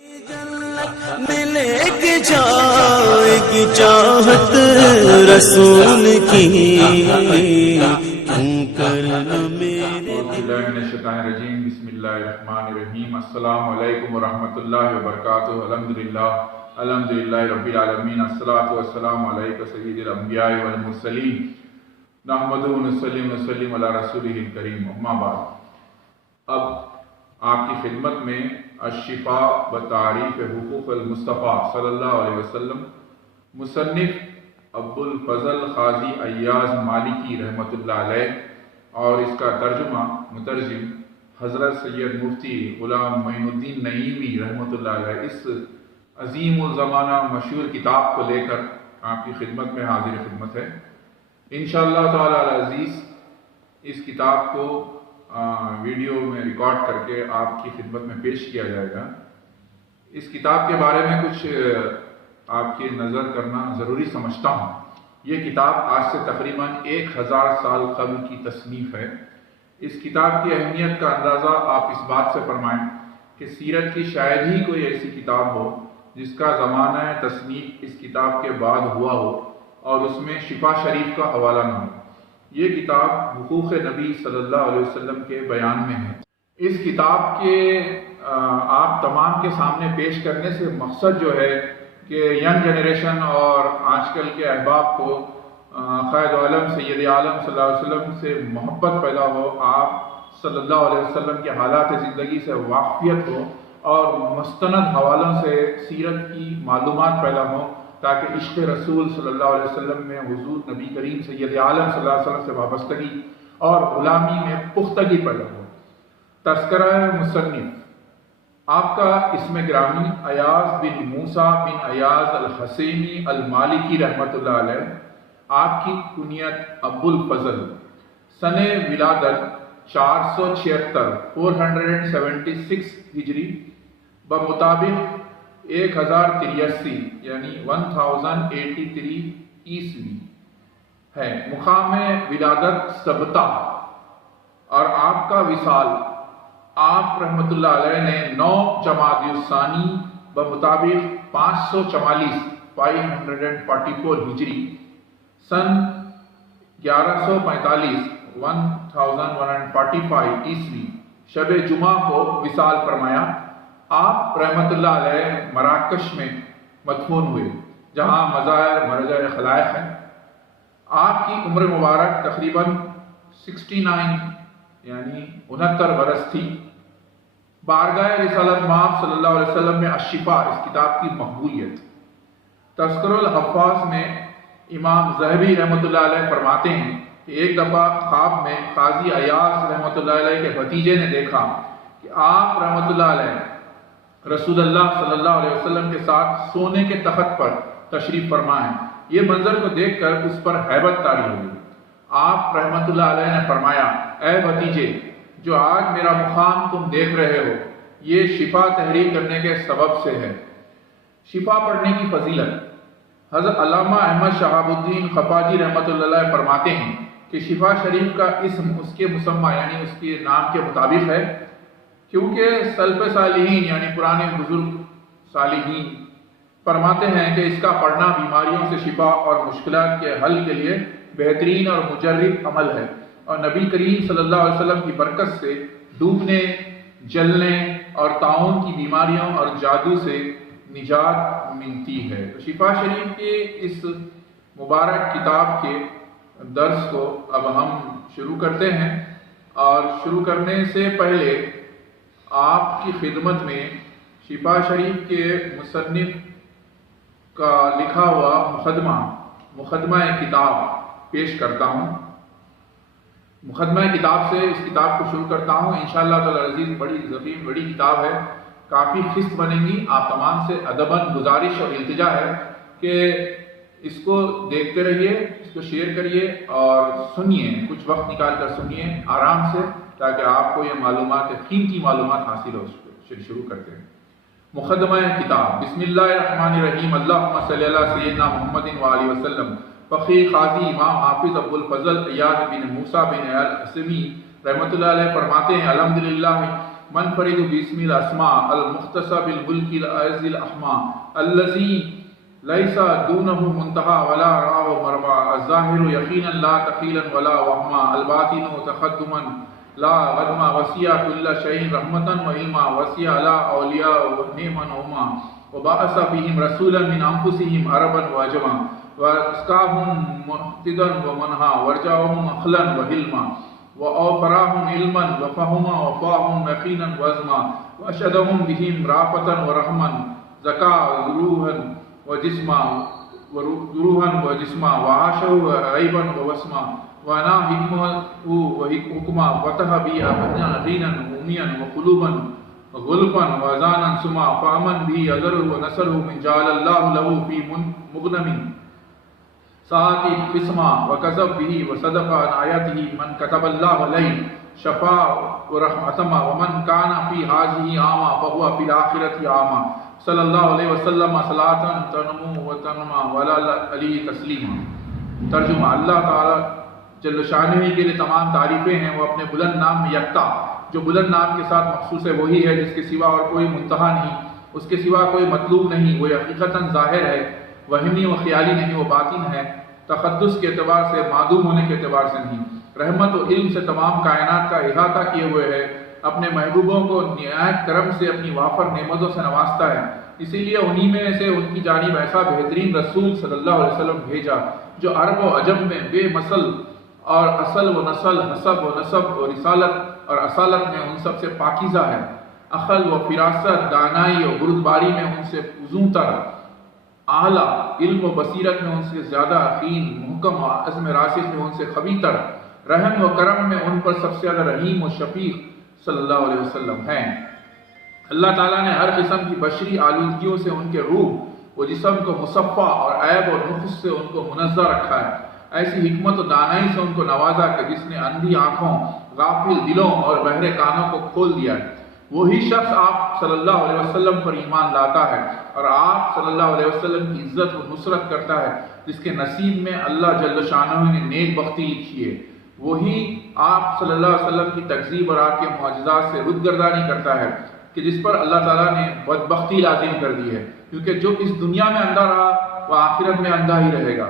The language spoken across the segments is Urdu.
ملے گی جائے گی چاہت رسول کی کیوں کرنا میرے اعوذ باللہ من الشیطان الرجیم بسم اللہ الرحمن الرحیم السلام علیکم ورحمۃ اللہ وبرکاتہ الحمدللہ رب العالمین الصلاۃ والسلام علیک سید الانبیاء والمرسلین نحمدہ ونصلی ونسلم علی رسولہ الکریم اما بعد۔ اب آپ کی خدمت میں الشفاء بتعریف حقوق المصطفیٰ صلی اللہ علیہ وسلم مصنف ابو الفضل قاضی ایاز مالکی رحمۃ اللہ علیہ اور اس کا ترجمہ مترجم حضرت سید مفتی غلام معین الدین نعیمی رحمۃ اللہ علیہ اس عظیم الزمانہ مشہور کتاب کو لے کر آپ کی خدمت میں حاضر خدمت ہے۔ انشاءاللہ تعالی العزیز اس کتاب کو ویڈیو میں ریکارڈ کر کے آپ کی خدمت میں پیش کیا جائے گا۔ اس کتاب کے بارے میں کچھ آپ کی نظر کرنا ضروری سمجھتا ہوں۔ یہ کتاب آج سے تقریباً 1000 سال قبل کی تصنیف ہے۔ اس کتاب کی اہمیت کا اندازہ آپ اس بات سے فرمائیں کہ سیرت کی شاید ہی کوئی ایسی کتاب ہو جس کا زمانہ تصنیف اس کتاب کے بعد ہوا ہو اور اس میں شفا شریف کا حوالہ نہ ہو۔ یہ کتاب حقوق نبی صلی اللہ علیہ وسلم کے بیان میں ہے۔ اس کتاب کے آپ تمام کے سامنے پیش کرنے سے مقصد جو ہے کہ ینگ جنریشن اور آج کل کے احباب کو قائد عالم سید عالم صلی اللہ علیہ وسلم سے محبت پیدا ہو، آپ صلی اللہ علیہ وسلم کے حالات زندگی سے واقفیت ہو اور مستند حوالوں سے سیرت کی معلومات پیدا ہوں تاکہ عشق رسول صلی اللہ علیہ وسلم میں حضور نبی کریم سید عالم صلی اللہ علیہ وسلم سے وابستگی اور غلامی میں پختگی پیدا ہو۔ تذکرہ مصنف آپ کا اسم گرامی ایاز بن موسیٰ بن ایاز الحسینی المالکی رحمۃ اللہ علیہ، آپ کی کنیت ابو الفضل، سن ولادت 476 ہجری بمطابق 1083 یعنی 1083 عیسوی ہے۔ مقام ولادت سبتہ اور آپ کا وصال آپ رحمۃ اللہ علیہ نے 9 جمادی الثانی بمطابق 544 ہجری سن 1145 عیسوی شب جمعہ کو وصال فرمایا۔ آپ رحمۃ اللہ علیہ مراکش میں مدفون ہوئے جہاں مزار مرجع خلائق ہے۔ آپ کی عمر مبارک تقریباً 69 یعنی 69 برس تھی۔ بارگاہ رسالت مآب صلی اللہ علیہ وسلم میں الشفاء اس کتاب کی مقبولیت۔ تذکرہ الحفاظ میں امام ذہبی رحمۃ اللہ علیہ فرماتے ہیں کہ ایک دفعہ خواب میں قاضی ایاز رحمۃ اللہ علیہ کے بھتیجے نے دیکھا کہ آپ رحمۃ اللہ علیہ رسول اللہ صلی اللہ علیہ وسلم کے ساتھ سونے کے تخت پر تشریف فرما ہیں۔ یہ منظر کو دیکھ کر اس پر ہیبت طاری ہو گئی۔ آپ رحمۃ اللہ علیہ نے فرمایا، اے بھتیجے، جو آج میرا مقام تم دیکھ رہے ہو یہ شفا تحریر کرنے کے سبب سے ہے۔ شفا پڑھنے کی فضیلت حضرت علامہ احمد شہاب الدین خفاجی رحمۃ اللہ علیہ فرماتے ہیں کہ شفا شریف کا اسم اس کے مسمى یعنی اس کے نام کے مطابق ہے، کیونکہ سلف صالحین یعنی پرانے بزرگ صالحین فرماتے ہیں کہ اس کا پڑھنا بیماریوں سے شفا اور مشکلات کے حل کے لیے بہترین اور مجرب عمل ہے، اور نبی کریم صلی اللہ علیہ وسلم کی برکت سے ڈوبنے، جلنے اور طاعون کی بیماریوں اور جادو سے نجات ملتی ہے۔ تو شفا شریف کے اس مبارک کتاب کے درس کو اب ہم شروع کرتے ہیں، اور شروع کرنے سے پہلے آپ کی خدمت میں شفا شریف کے مصنف کا لکھا ہوا مقدمہ کتاب پیش کرتا ہوں۔ مقدمہ کتاب سے اس کتاب کو شروع کرتا ہوں۔ انشاءاللہ تعالی عزیز بڑی ضخیم بڑی کتاب ہے، کافی قسط بنے گی۔ آپ تمام سے ادباً گزارش اور التجا ہے کہ اس کو دیکھتے رہیے، اس کو شیئر کریے اور سنیے، کچھ وقت نکال کر سنیے آرام سے تاکہ آپ کو یہ معلومات قیمتی معلومات حاصل ہو۔ شروع کرتے ہیں۔ مقدمہ کتاب۔ بسم اللہ الرحمن الرحیم۔ اللہم صلی علی سیدنا محمد وآلہ وسلم۔ فقیہ قاضی امام حافظ ابو الفضل ایاز بن موسیٰ بن الحسینی رحمۃ اللہ علیہ فرماتے ہیں، الحمدللہ منفرد باسم الاسماء المختص بالملك العز الاحمى الذي ليس دونه منتهى ولا راء مرمى الظاهر يقينا لا تخيلا ولا وهما الباطن تقدما لا غدما وسع كل شيء رحمة وعلما وسع على أولياء نعما هما وبعث فيهم رسولا من أنفسهم عربا وعجما واسقاهم مهتدا ومنها ورجعهم أخلا وهلما وأوفراهم علما وفهما وفاهم يقينا وعزما وأشهدهم بهم رافة ورحما زكاة روحا وجسما وعاشوا عيبا ووسما وانا حكمه وحكما فتح بي غينا أميا وقلوبا غلفا وأذانا سما فأمن به أذره ونسره من جعل الله له في مغنم ساعة قسما وكذب به وصدق عن آياته من كتب الله عليه شفاء ورحمتما ومن كان في هذه عاما فهو في الآخرة عاما صلی اللہ علیہ وسلم صلاۃ تنمو و تنما ولا علی تسلیما۔ ترجمہ، اللہ تعالیٰ جل شانہ کے لیے تمام تعریفیں ہیں، وہ اپنے بلند نام میں یکتا، جو بلند نام کے ساتھ مخصوص ہے وہی ہے جس کے سوا اور کوئی منتہا نہیں، اس کے سوا کوئی مطلوب نہیں، وہ حقیقتاً ظاہر ہے، وہمی و خیالی نہیں، وہ باطن ہے، تقدس کے اعتبار سے، معدوم ہونے کے اعتبار سے نہیں، رحمت و علم سے تمام کائنات کا احاطہ کیے ہوئے ہے، اپنے محبوبوں کو نہایت کرم سے اپنی وافر نعمتوں سے نوازتا ہے، اسی لیے انہی میں سے ان کی جانب ایسا بہترین رسول صلی اللہ علیہ وسلم بھیجا جو عرب و عجم میں بے مثل اور اصل و نسل، حسب و نسب و رسالت اور اصالت میں ان سب سے پاکیزہ ہے، عقل و فراست، دانائی و بردباری میں ان سے فزوں تر، اعلیٰ علم و بصیرت میں ان سے زیادہ یقین، محکم و عزم راسخ میں ان سے قوی تر، رحم و کرم میں ان پر سب سے زیادہ رحیم و شفیق صلی اللہ علیہ وسلم ہیں۔ اللہ تعالیٰ نے ہر قسم کی بشری آلودگیوں سے ان کے روح و جسم کو مصفہ اور عیب اور نقص سے ان کو منزہ رکھا ہے، ایسی حکمت و دانائی سے ان کو نوازا کہ جس نے اندھی آنکھوں، غافل دلوں اور بہرے کانوں کو کھول دیا ہے، وہی شخص آپ صلی اللہ علیہ وسلم پر ایمان لاتا ہے اور آپ صلی اللہ علیہ وسلم کی عزت و نصرت کرتا ہے، جس کے نصیب میں اللہ جل شانہ نے نیک بختی لکھی ہے، وہی آپ صلی اللہ علیہ وسلم کی تکذیب اور آپ کے معجزات سے رودگردانی کرتا ہے کہ جس پر اللہ تعالیٰ نے بدبختی لازم کر دی ہے، کیونکہ جو اس دنیا میں اندھا رہا وہ آخرت میں اندھا ہی رہے گا۔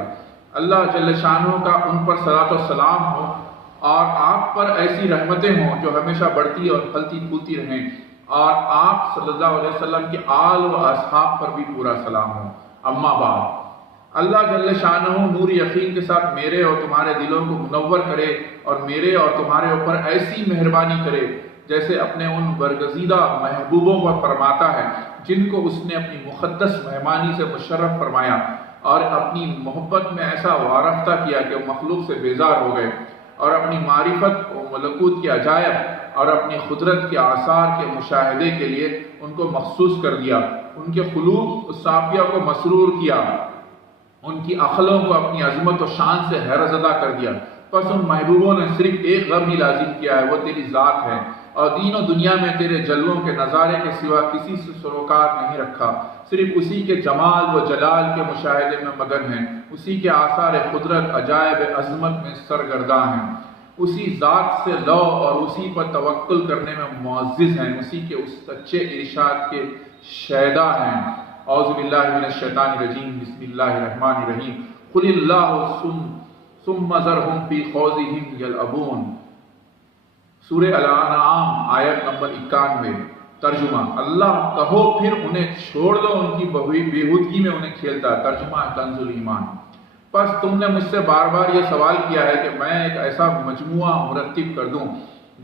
اللہ جل شانہ کا ان پر صلاۃ و سلام ہو اور آپ پر ایسی رحمتیں ہوں جو ہمیشہ بڑھتی اور پھلتی پھولتی رہیں، اور آپ صلی اللہ علیہ وسلم کے آل و اصحاب پر بھی پورا سلام ہو۔ اما بعد، اللہ جل شانہ نور یقین کے ساتھ میرے اور تمہارے دلوں کو منور کرے اور میرے اور تمہارے اوپر ایسی مہربانی کرے جیسے اپنے ان برگزیدہ محبوبوں پر فرماتا ہے جن کو اس نے اپنی مقدس مہمانی سے مشرف فرمایا اور اپنی محبت میں ایسا وارفتہ کیا کہ وہ مخلوق سے بیزار ہو گئے، اور اپنی معرفت و ملکوت کے عجائب اور اپنی قدرت کے آثار کے مشاہدے کے لیے ان کو مخصوص کر دیا، ان کے قلوب صافیہ کو مسرور کیا، ان کی عقلوں کو اپنی عظمت و شان سے حیرت زدہ کر دیا، پس ان محبوبوں نے صرف ایک غم ہی لازم کیا ہے، وہ تیری ذات ہے، اور دین و دنیا میں تیرے جلووں کے نظارے کے سوا کسی سے سروکار نہیں رکھا، صرف اسی کے جمال و جلال کے مشاہدے میں مگن ہیں، اسی کے آثار قدرت عجائب عظمت میں سرگرداں ہیں، اسی ذات سے لو اور اسی پر توکل کرنے میں معزز ہیں، اسی کے اس سچے ارشاد کے شیدا ہیں۔ اعوذ باللہ من الشیطان الرجیم، بسم اللہ الرحمن الرحیم، قل اللہ ثم ذرہم فی خوضہم یلعبون۔ سورہ الانعام آیت نمبر 91۔ ترجمہ، اللہ کہو پھر انہیں چھوڑ دو ان کی بےہودگی میں انہیں کھیلتا۔ ترجمہ کنز الایمان۔ پس تم نے مجھ سے بار بار یہ سوال کیا ہے کہ میں ایک ایسا مجموعہ مرتب کر دوں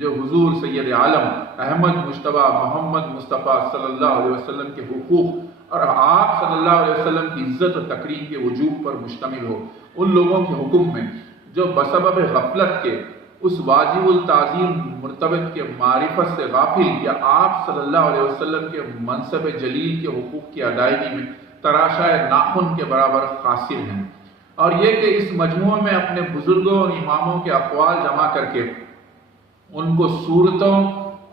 جو حضور سید عالم احمد مجتبیٰ محمد مصطفیٰ صلی اللہ علیہ وسلم کے حقوق اور آپ صلی اللہ علیہ وسلم کی عزت و تکریم کے وجوب پر مشتمل ہو، ان لوگوں کے حکم میں جو بسبب غفلت کے اس واجب التعظیم مرتبط کے معرفت سے غافل یا آپ صلی اللہ علیہ وسلم کے منصب جلیل کے حقوق کی ادائیگی میں تراشائے ناخن کے برابر خاسر ہیں، اور یہ کہ اس مجموعے میں اپنے بزرگوں اور اماموں کے اقوال جمع کر کے ان کو صورتوں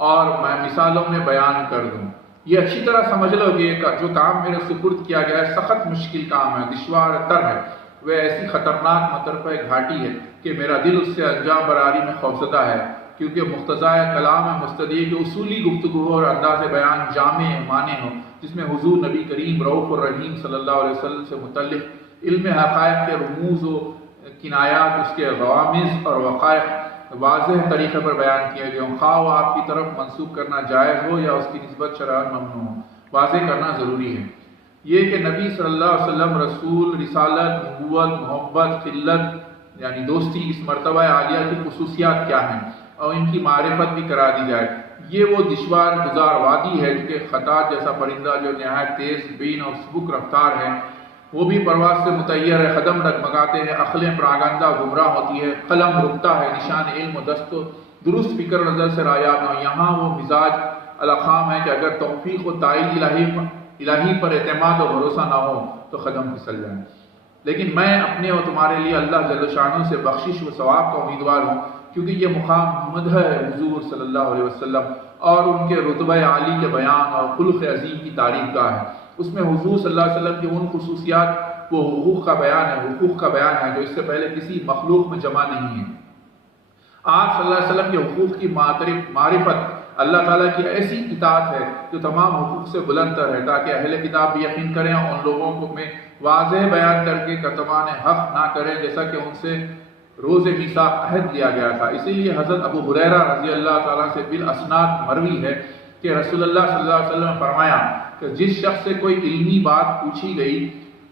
اور مثالوں میں بیان کر دوں۔ یہ اچھی طرح سمجھ لو کہ جو کام میرے سپرد کیا گیا ہے سخت مشکل کام ہے، دشوار تر ہے، وہ ایسی خطرناک مترفہ گھاٹی ہے کہ میرا دل اس سے انجام براری میں خوفزدہ ہے، کیونکہ مقتضائے کلام مستدی کے اصولی گفتگو اور انداز بیان جامع معنی ہو، جس میں حضور نبی کریم رؤوف الرحیم صلی اللہ علیہ وسلم سے متعلق علم حقائق کے رموز و کنایات، اس کے غوامض اور وقائع واضح طریقے پر بیان کیے گئے ہوں، خواہ وہ آپ کی طرف منسوب کرنا جائز ہو یا اس کی نسبت شرعاً ممنوع ہو، واضح کرنا ضروری ہے۔ یہ کہ نبی صلی اللہ علیہ وسلم رسول، رسالت، نبوت، محبت، خلت یعنی دوستی، اس مرتبہ عالیہ کی خصوصیات کیا ہیں اور ان کی معرفت بھی کرا دی جائے۔ یہ وہ دشوار گزار وادی ہے کہ خطاط جیسا پرندہ جو نہایت تیز بین اور سبک رفتار ہے، وہ بھی پرواز سے متعیر ہے، قدم ڈگمگاتے ہیں، عقلیں پراگندہ گمراہ ہوتی ہے، قلم رکتا ہے، نشان علم و دست و درست فکر نظر سے رایاب نہ ہو۔ یہاں وہ مزاج الاقام ہے کہ اگر توفیق و تائید الہی پر اعتماد و بھروسہ نہ ہو تو قدم پھسل جائیں۔ لیکن میں اپنے اور تمہارے لیے اللہ جل شانہ سے بخشش و ثواب کا امیدوار ہوں، کیونکہ یہ مقام مدح ہے حضور صلی اللہ علیہ وسلم اور ان کے رتبہ عالی کے بیان اور خلق عظیم کی تعریف گاہ ہے۔ اس میں حضور صلی اللہ علیہ وسلم کی ان خصوصیات وہ حقوق کا بیان ہے جو اس سے پہلے کسی مخلوق میں جمع نہیں ہے۔ آپ صلی اللہ علیہ وسلم کے حقوق کی معرفت اللہ تعالیٰ کی ایسی اطاعت ہے جو تمام حقوق سے بلند تر ہے، تاکہ اہل کتاب بھی یقین کریں اور ان لوگوں کو میں واضح بیان کر کے کتمان حق نہ کریں جیسا کہ ان سے روز میثاق عہد لیا گیا تھا۔ اسی لیے حضرت ابو ہریرہ رضی اللہ تعالیٰ سے بالاسناد مروی ہے کہ رسول اللہ صلی اللہ علیہ وسلم نے فرمایا کہ جس شخص سے کوئی علمی بات پوچھی گئی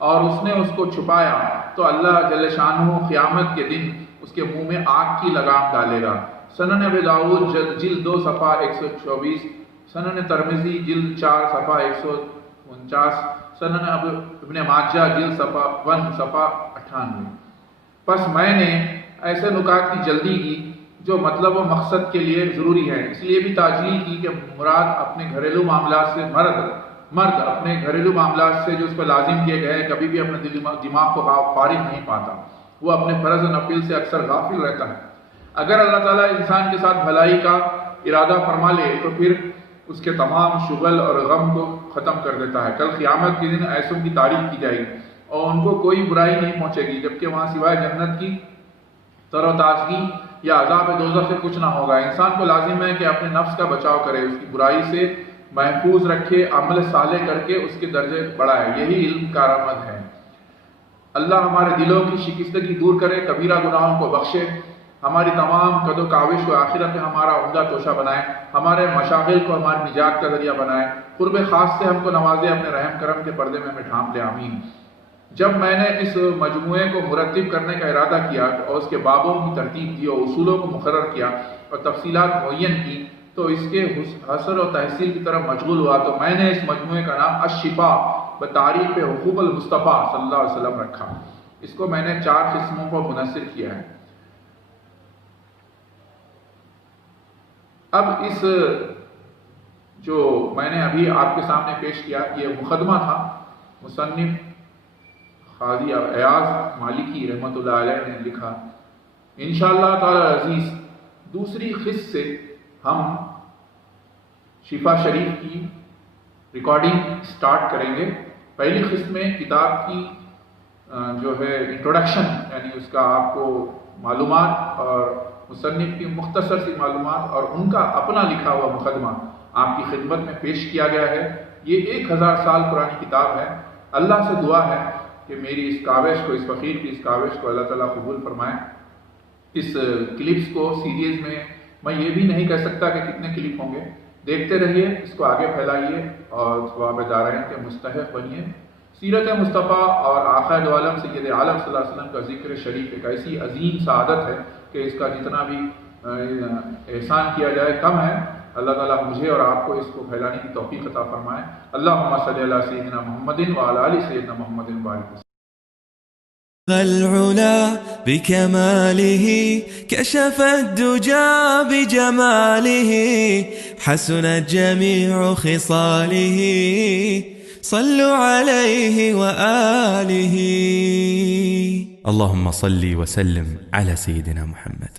اور اس نے اس کو چھپایا تو اللہ جل شانہ قیامت کے دن اس کے منہ میں آگ کی لگام ڈالے گا۔ سنن ابی داؤد جلد 2 صفحہ 124، سنن ترمذی جلد 4 صفحہ 149، سنن ابن ماجہ جلد 1 صفحہ 98۔ پس میں نے ایسے نکات کی جلدی کی جو مطلب و مقصد کے لیے ضروری ہیں، اس لیے بھی تاجیل کی کہ مراد اپنے گھریلو معاملات سے مرد اپنے گھریلو معاملات سے جو اس پر لازم کیے گئے کبھی بھی اپنے دماغ کو فارغ نہیں پاتا، وہ اپنے فرض و نفل سے اکثر غافل رہتا ہے۔ اگر اللہ تعالیٰ انسان کے ساتھ بھلائی کا ارادہ فرما لے تو پھر اس کے تمام شغل اور غم کو ختم کر دیتا ہے۔ کل قیامت کے دن ایسوں کی تعریف کی جائے گی اور ان کو کوئی برائی نہیں پہنچے گی، جبکہ وہاں سوائے جنت کی تر و تازگی یا عذاب دوزخ سے کچھ نہ ہوگا۔ انسان کو لازم ہے کہ اپنے نفس کا بچاؤ کرے، اس کی برائی سے محفوظ رکھے، عمل صالح کر کے اس کے درجے بڑھائے، یہی علم کا کارآمد ہے۔ اللہ ہمارے دلوں کی شکستگی دور کرے، کبیرہ گناہوں کو بخشے، ہماری تمام قد و کاوش کو آخرت میں ہمارا عمدہ توشہ بنائے، ہمارے مشاغل کو ہماری نجات کا ذریعہ بنائے، قرب خاص سے ہم کو نوازے، اپنے رحم کرم کے پردے میں ہمیں ڈھانپ لے، آمین۔ جب میں نے اس مجموعے کو مرتب کرنے کا ارادہ کیا اور اس کے بابوں کی ترتیب دی اور اصولوں کو مقرر کیا اور تفصیلات معین کی تو اس کے حصر و تحصیل کی طرف مشغول ہوا، تو میں نے اس مجموعے کا نام الشفاء بتعریف حقوق المصطفیٰ صلی اللہ علیہ وسلم رکھا۔ اس کو میں نے 4 قسموں پر منحصر کیا ہے۔ اب اس جو میں نے ابھی آپ کے سامنے پیش کیا یہ مقدمہ تھا، مصنف قاضی ایاز مالکی رحمۃ اللہ علیہ نے لکھا۔ انشاءاللہ تعالی عزیز دوسری قسط سے ہم شفا شریف کی ریکارڈنگ سٹارٹ کریں گے۔ پہلی قسط میں کتاب کی جو ہے انٹروڈکشن یعنی اس کا آپ کو معلومات اور مصنف کی مختصر سی معلومات اور ان کا اپنا لکھا ہوا مقدمہ آپ کی خدمت میں پیش کیا گیا ہے۔ یہ 1000 سال پرانی کتاب ہے۔ اللہ سے دعا ہے کہ میری اس کاوش کو، اس فقیر کی اس کاوش کو اللہ تعالیٰ قبول فرمائے۔ اس کلپس کو سیریز میں یہ بھی نہیں کہہ سکتا کہ کتنے کلپ ہوں گے، دیکھتے رہیے، اس کو آگے پھیلائیے اور ثواب دارین کے مستحق بنیے۔ سیرت مصطفیٰ اور آقا دو عالم سید عالم صلی اللہ علیہ وسلم کا ذکر شریف ایک ایسی عظیم سعادت ہے کہ اس کا جتنا بھی احسان کیا جائے کم ہے۔ اللہ تعالیٰ مجھے اور آپ کو اس کو پھیلانے کی توفیق عطا فرمائے۔ اللہم صلی علی سیدنا محمد وعلی آل سیدنا محمد وبارک وسلم۔ العلا بكماله كشف الدجى بجماله حسنت جميع خصاله صلوا عليه وآله اللهم صل وسلم على سيدنا محمد